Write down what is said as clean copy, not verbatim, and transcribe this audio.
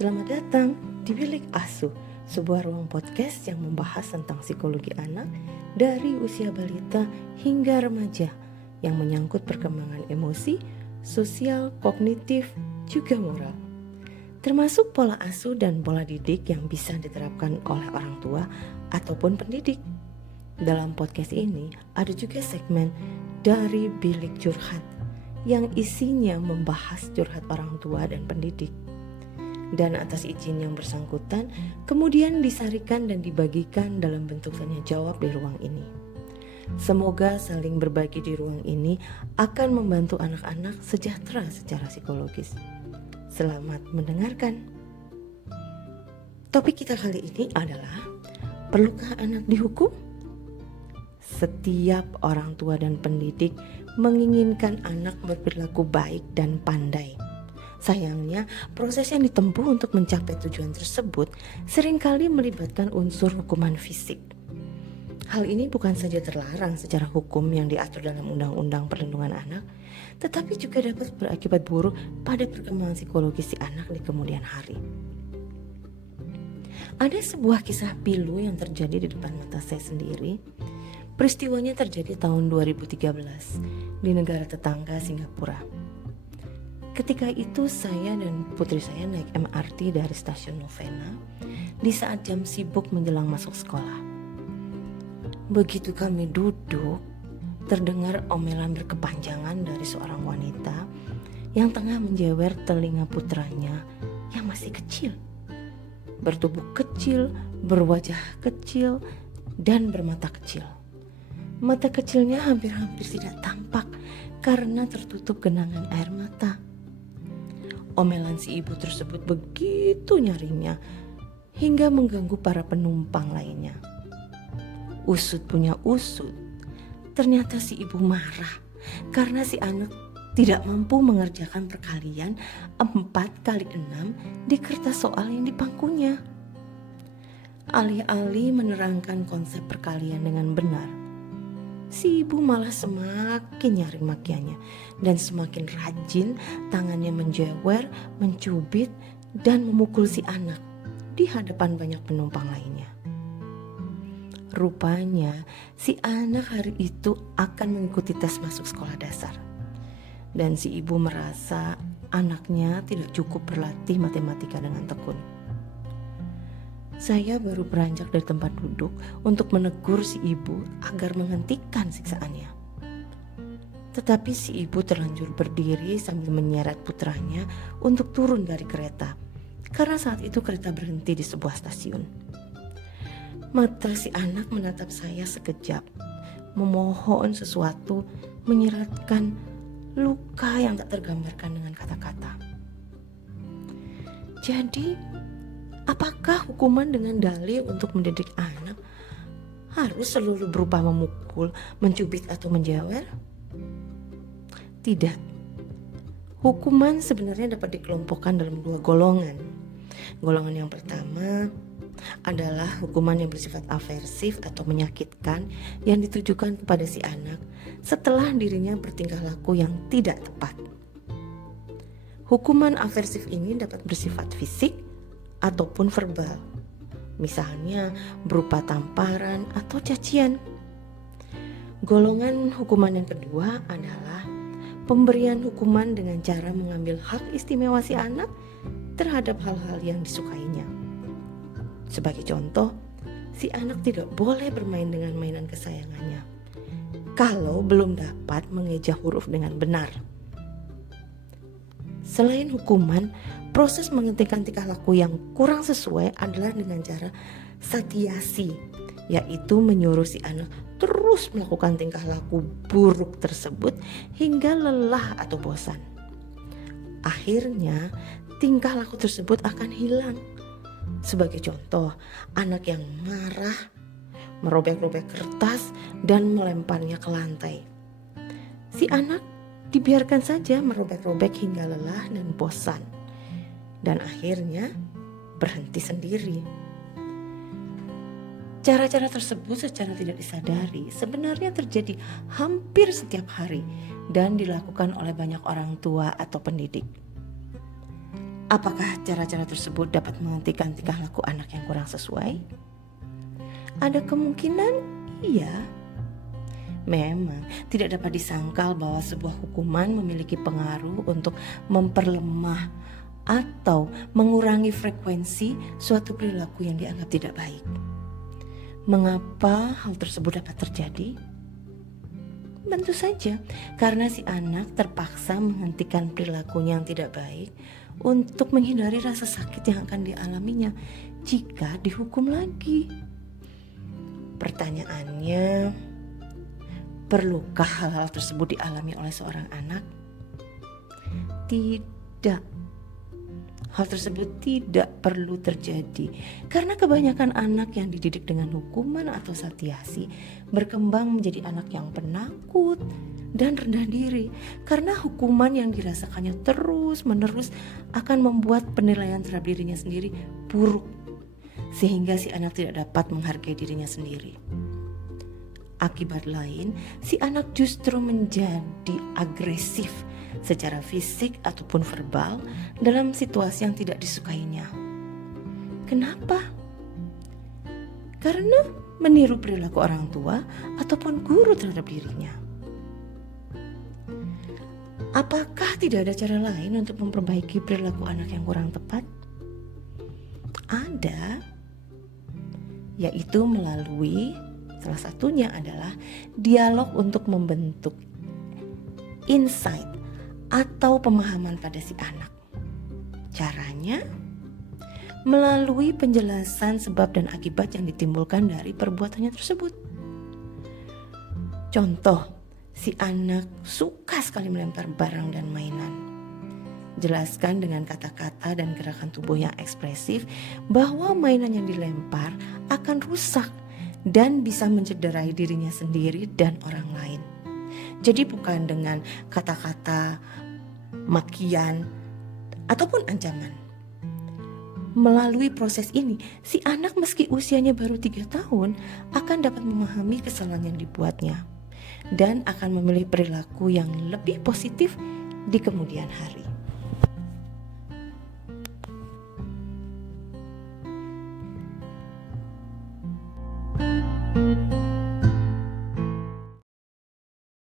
Selamat datang di Bilik Asuh, sebuah ruang podcast yang membahas tentang psikologi anak dari usia balita hingga remaja yang menyangkut perkembangan emosi, sosial, kognitif, juga moral. Termasuk pola asuh dan pola didik yang bisa diterapkan oleh orang tua ataupun pendidik. Dalam podcast ini ada juga segmen dari Bilik Curhat yang isinya membahas curhat orang tua dan pendidik. Dan atas izin yang bersangkutan, kemudian disarikan dan dibagikan dalam bentuk tanya jawab di ruang ini. Semoga saling berbagi di ruang ini akan membantu anak-anak sejahtera secara psikologis. Selamat mendengarkan. Topik kita kali ini adalah, perlukah anak dihukum? Setiap orang tua dan pendidik menginginkan anak berperilaku baik dan pandai. Sayangnya, proses yang ditempuh untuk mencapai tujuan tersebut seringkali melibatkan unsur hukuman fisik. Hal ini bukan saja terlarang secara hukum yang diatur dalam Undang-Undang Perlindungan Anak, tetapi juga dapat berakibat buruk pada perkembangan psikologis si anak di kemudian hari. Ada sebuah kisah pilu yang terjadi di depan mata saya sendiri. Peristiwanya terjadi tahun 2013 di negara tetangga Singapura. Ketika itu saya dan putri saya naik MRT dari stasiun Novena di saat jam sibuk menjelang masuk sekolah. Begitu kami duduk, terdengar omelan berkepanjangan dari seorang wanita yang tengah menjewer telinga putranya yang masih kecil. Bertubuh kecil, berwajah kecil, dan bermata kecil. Mata kecilnya hampir-hampir tidak tampak karena tertutup genangan air mata. Omelan si ibu tersebut begitu nyaringnya hingga mengganggu para penumpang lainnya. Usut punya usut, ternyata si ibu marah karena si anak tidak mampu mengerjakan perkalian 4x6 di kertas soal yang di bangkunya. Alih-alih menerangkan konsep perkalian dengan benar, si ibu malah semakin nyaring makiannya dan semakin rajin tangannya menjewer, mencubit, dan memukul si anak di hadapan banyak penumpang lainnya. Rupanya si anak hari itu akan mengikuti tes masuk sekolah dasar. Dan si ibu merasa anaknya tidak cukup berlatih matematika dengan tekun. Saya baru beranjak dari tempat duduk untuk menegur si ibu agar menghentikan siksaannya. Tetapi si ibu terlanjur berdiri sambil menyeret putranya untuk turun dari kereta, karena saat itu kereta berhenti di sebuah stasiun. Mata si anak menatap saya sekejap, memohon sesuatu, menyeratkan luka yang tak tergambarkan dengan kata-kata. Jadi, apakah hukuman dengan dalih untuk mendidik anak harus selalu berupa memukul, mencubit, atau menjewer? Tidak. Hukuman sebenarnya dapat dikelompokkan dalam 2 golongan. Golongan yang pertama adalah hukuman yang bersifat aversif atau menyakitkan yang ditujukan kepada si anak setelah dirinya bertingkah laku yang tidak tepat. Hukuman aversif ini dapat bersifat fisik ataupun verbal, misalnya berupa tamparan atau cacian. Golongan hukuman yang kedua adalah pemberian hukuman dengan cara mengambil hak istimewa si anak terhadap hal-hal yang disukainya. Sebagai contoh, si anak tidak boleh bermain dengan mainan kesayangannya kalau belum dapat mengeja huruf dengan benar. Selain hukuman, proses menghentikan tingkah laku yang kurang sesuai adalah dengan cara satiasi, yaitu menyuruh si anak terus melakukan tingkah laku buruk tersebut hingga lelah atau bosan. Akhirnya, tingkah laku tersebut akan hilang. Sebagai contoh, anak yang marah, merobek-robek kertas, dan melemparnya ke lantai. Si anak dibiarkan saja merobek-robek hingga lelah dan bosan, dan akhirnya berhenti sendiri. Cara-cara tersebut secara tidak disadari sebenarnya terjadi hampir setiap hari dan dilakukan oleh banyak orang tua atau pendidik. Apakah cara-cara tersebut dapat menghentikan tingkah laku anak yang kurang sesuai? Ada kemungkinan iya. Memang tidak dapat disangkal bahwa sebuah hukuman memiliki pengaruh untuk memperlemah atau mengurangi frekuensi suatu perilaku yang dianggap tidak baik. Mengapa hal tersebut dapat terjadi? Tentu saja karena si anak terpaksa menghentikan perilakunya yang tidak baik untuk menghindari rasa sakit yang akan dialaminya jika dihukum lagi. Pertanyaannya, perlukah hal-hal tersebut dialami oleh seorang anak? Tidak. Hal tersebut tidak perlu terjadi karena kebanyakan anak yang dididik dengan hukuman atau satiasi berkembang menjadi anak yang penakut dan rendah diri karena hukuman yang dirasakannya terus-menerus akan membuat penilaian terhadap dirinya sendiri buruk sehingga si anak tidak dapat menghargai dirinya sendiri. Akibat lain, si anak justru menjadi agresif secara fisik ataupun verbal dalam situasi yang tidak disukainya. Kenapa? Karena meniru perilaku orang tua ataupun guru terhadap dirinya. Apakah tidak ada cara lain untuk memperbaiki perilaku anak yang kurang tepat? Ada, yaitu melalui salah satunya adalah dialog untuk membentuk insight atau pemahaman pada si anak. Caranya melalui penjelasan sebab dan akibat yang ditimbulkan dari perbuatannya tersebut. Contoh, si anak suka sekali melempar barang dan mainan. Jelaskan dengan kata-kata dan gerakan tubuh yang ekspresif bahwa mainan yang dilempar akan rusak dan bisa mencederai dirinya sendiri dan orang lain. Jadi bukan dengan kata-kata, makian, ataupun ancaman. Melalui proses ini, si anak meski usianya baru 3 tahun akan dapat memahami kesalahan yang dibuatnya dan akan memilih perilaku yang lebih positif di kemudian hari.